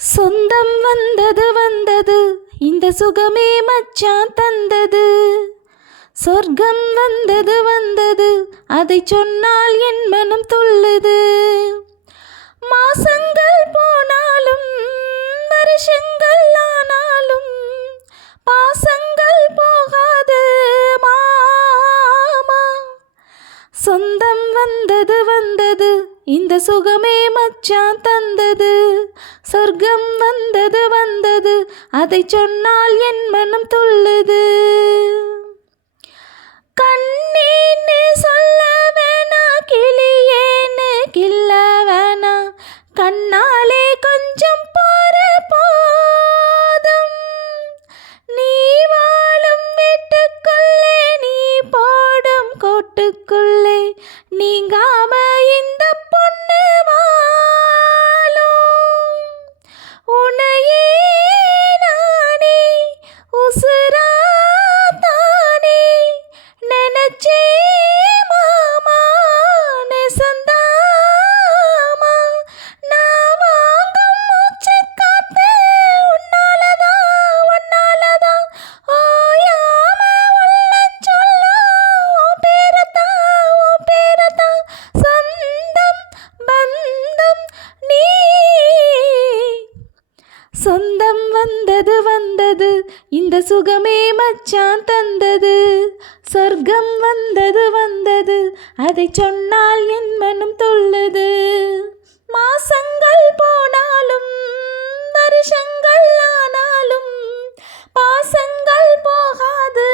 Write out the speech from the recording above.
சொந்தம் வந்தது வந்தது இந்த சுகமே மச்சான் தந்தது. சொர்க்கம் வந்தது வந்தது அதை சொன்னால் என் மனம் துள்ளுது. மாசங்கள் போனாலும் வருஷங்கள் ஆனாலும் பாசங்கள் போகாது மாமா. சொந்தம் வந்தது வந்தது இந்த சுகமே மச்சான் தந்தது. சொர்க்கம் வந்தது வந்தது அதை சொன்னால் என் மனம் துள்ளுது. கண்ணேன்னு சொல்ல வேணா, கிளியேன்னு கில்ல வேணா, கண்ணாலே கொஞ்சம் போற போதும். நீ வாழும் வீட்டுக்குள்ளே, நீ போடும் கோட்டுக்குள்ளே நீங்காம இந்த பொண்ணு வாழும். உனையே நானே உசுரா தானே நினைச்சே மாமா, நெசந்தாமா நான் வாங்கும் மூச்சு காத்து உன்னாலதான் உன்னாலதான் ஓயாம உள்ளம் சொல்லும் உன் பேரத்தான் சொந்தம் பந்தம் நீ. சொந்தம் வந்தது வந்தது இந்த சுகமே மச்சான் தந்தது. சொர்க்கம் வந்தது வந்தது அதை சொன்னால் என் மனம் துள்ளுது. மாசங்கள் போனாலும் வருஷங்கள் ஆனாலும் பாசங்கள் போகாது.